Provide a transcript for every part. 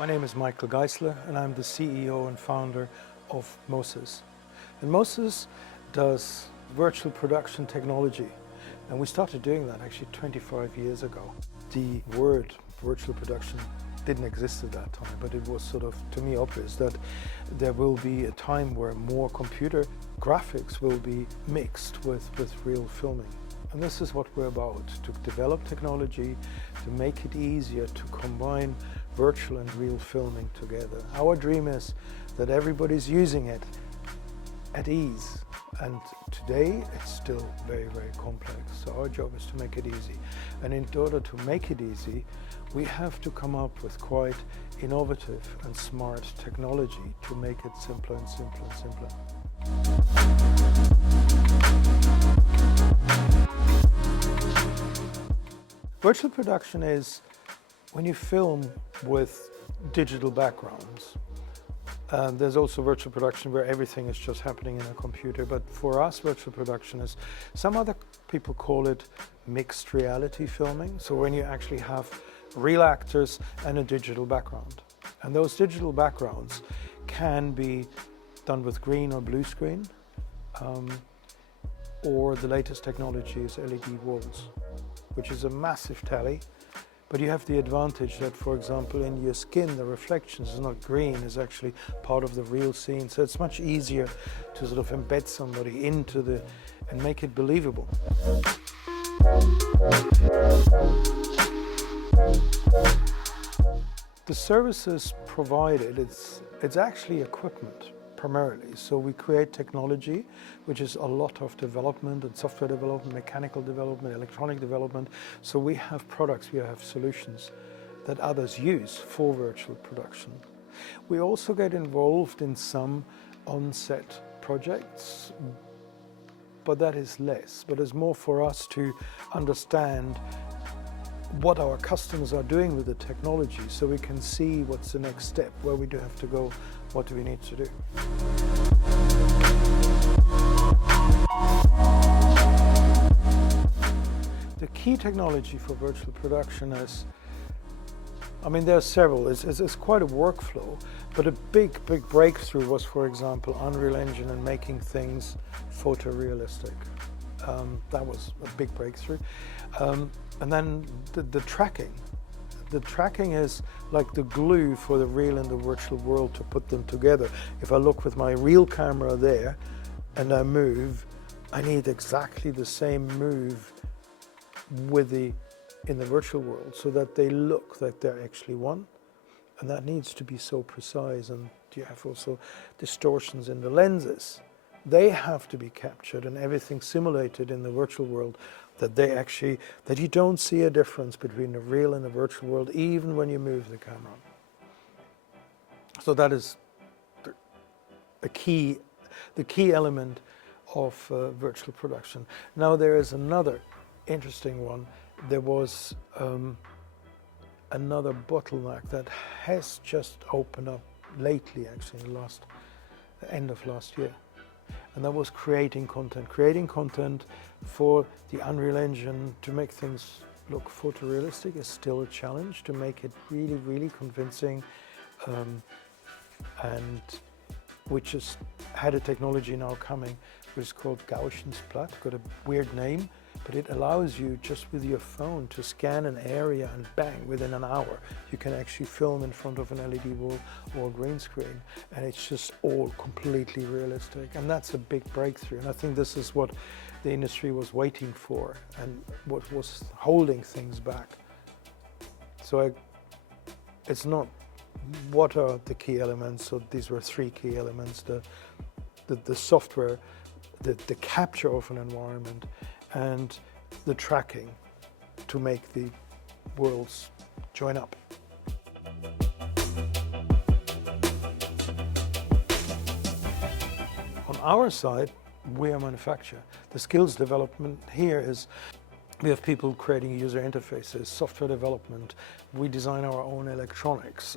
My name is Michael Geissler and I'm the CEO and founder of Mo-Sys. And Mo-Sys does virtual production technology. And we started doing that actually 25 years ago. The word virtual production didn't exist at that time, but it was sort of, to me, obvious that there will be a time where more computer graphics will be mixed with real filming. And this is what we're about, to develop technology, to make it easier to combine virtual and real filming together. Our dream is that everybody's using it at ease. And today it's still very, very complex. So our job is to make it easy. And in order to make it easy, we have to come up with quite innovative and smart technology to make it simpler and simpler and simpler. Virtual production is when you film with digital backgrounds. There's also virtual production where everything is just happening in a computer, but for us virtual production is, some other people call it mixed reality filming. So when you actually have real actors and a digital background. And those digital backgrounds can be done with green or blue screen, or the latest technology is LED walls, which is a massive tally. But you have the advantage that, for example, in your skin, the reflections is not green, is actually part of the real scene. So it's much easier to sort of embed somebody into and make it believable. The services provided, it's actually equipment primarily. So we create technology, which is a lot of development and software development, mechanical development, electronic development. So we have products, we have solutions that others use for virtual production. We also get involved in some on-set projects, but that is less. But it's more for us to understand what our customers are doing with the technology so we can see what's the next step, where we do have to go, what do we need to do. The key technology for virtual production is, there are several. It's quite a workflow, but a big breakthrough was, for example, Unreal Engine and making things photorealistic. That was a big breakthrough. And then the tracking. The tracking is like the glue for the real and the virtual world to put them together. If I look with my real camera there and I move, I need exactly the same move in the virtual world so that they look like they're actually one. And that needs to be so precise. And you have also distortions in the lenses. They have to be captured and everything simulated in the virtual world that you don't see a difference between the real and the virtual world, even when you move the camera. So that is the key element of virtual production. Now there is another interesting one. There was another bottleneck that has just opened up lately, actually, the end of last year. And that was creating content for the Unreal Engine to make things look photorealistic is still a challenge, to make it really, really convincing. And we just had a technology now coming, which is called Gaussian Splat, got a weird name, but it allows you just with your phone to scan an area and bang, within an hour, you can actually film in front of an LED wall or a green screen. And it's just all completely realistic. And that's a big breakthrough. And I think this is what the industry was waiting for and what was holding things back. So it's not what are the key elements. So these were three key elements: the software, the capture of an environment, and the tracking to make the worlds join up. On our side, we are manufacturer. The skills development here is, we have people creating user interfaces, software development, we design our own electronics.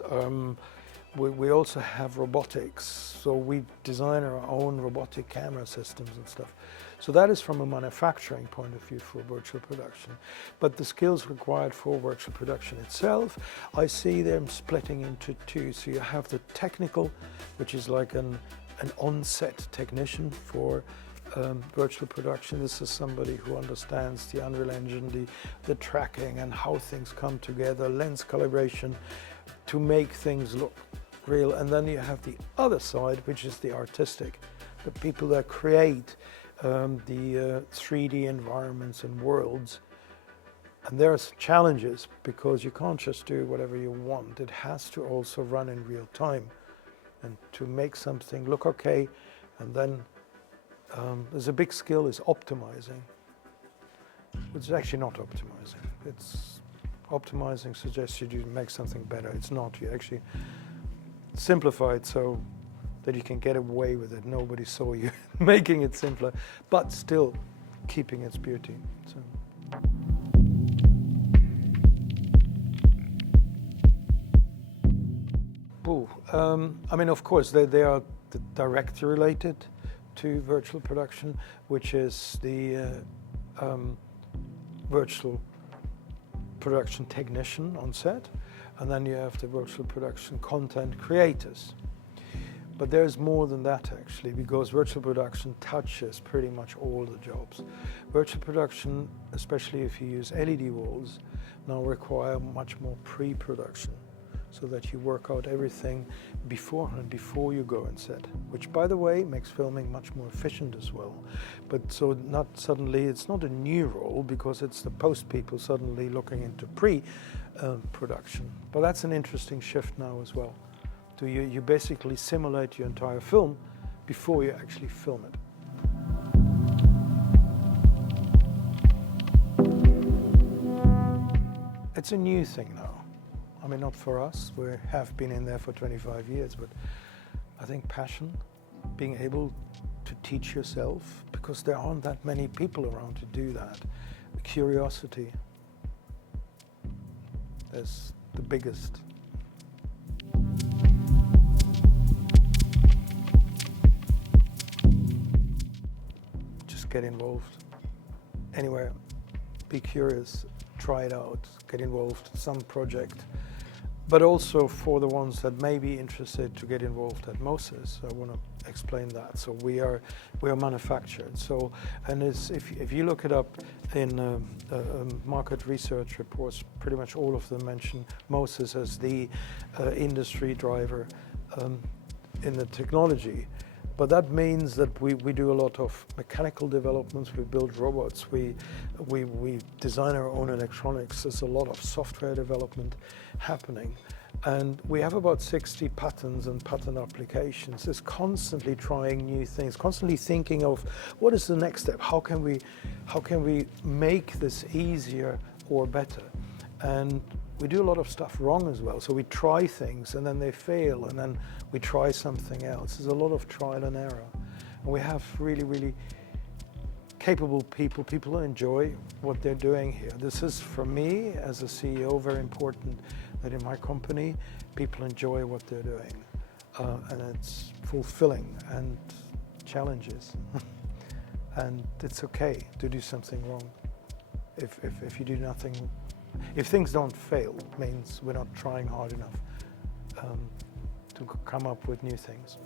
We also have robotics, so we design our own robotic camera systems and stuff. So that is from a manufacturing point of view for virtual production. But the skills required for virtual production itself, I see them splitting into two. So you have the technical, which is like an on-set technician for virtual production. This is somebody who understands the Unreal Engine, the tracking and how things come together, lens calibration to make things look real. And then you have the other side, which is the artistic, the people that create the 3D environments and worlds. And there's challenges because you can't just do whatever you want. It has to also run in real time and to make something look okay. And then there's a big skill is optimizing. It's actually not optimizing. It's optimizing suggests you do make something better. It's not. You actually simplify it so that you can get away with it. Nobody saw you making it simpler, but still keeping its beauty. So. I mean, of course, they are directly related to virtual production, which is the virtual production technician on set, and then you have the virtual production content creators. But there's more than that actually, because virtual production touches pretty much all the jobs. Virtual production, especially if you use LED walls, now require much more pre-production, so that you work out everything beforehand, before you go on set, which by the way makes filming much more efficient as well. But so not suddenly, it's not a new role because it's the post people suddenly looking into pre-production. But that's an interesting shift now as well. So you basically simulate your entire film before you actually film it. It's a new thing now. I mean, not for us, we have been in there for 25 years, but I think passion, being able to teach yourself, because there aren't that many people around to do that. Curiosity, that's the biggest. Just get involved. Anywhere, be curious, try it out, get involved in some project. But also for the ones that may be interested to get involved at Mo-Sys, I want to explain that. So we are manufactured. So, and if you look it up in market research reports, pretty much all of them mention Mo-Sys as the industry driver in the technology. But that means that we do a lot of mechanical developments, we build robots, we design our own electronics. There's a lot of software development happening. And we have about 60 patents and patent applications. It's constantly trying new things, constantly thinking of what is the next step? How can we make this easier or better? And we do a lot of stuff wrong as well. So we try things and then they fail and then we try something else. There's a lot of trial and error. And we have really, really capable people who enjoy what they're doing here. This is, for me, as a CEO, very important that in my company, people enjoy what they're doing. And it's fulfilling and challenges. And it's okay to do something wrong. If you do nothing, if things don't fail, it means we're not trying hard enough to come up with new things.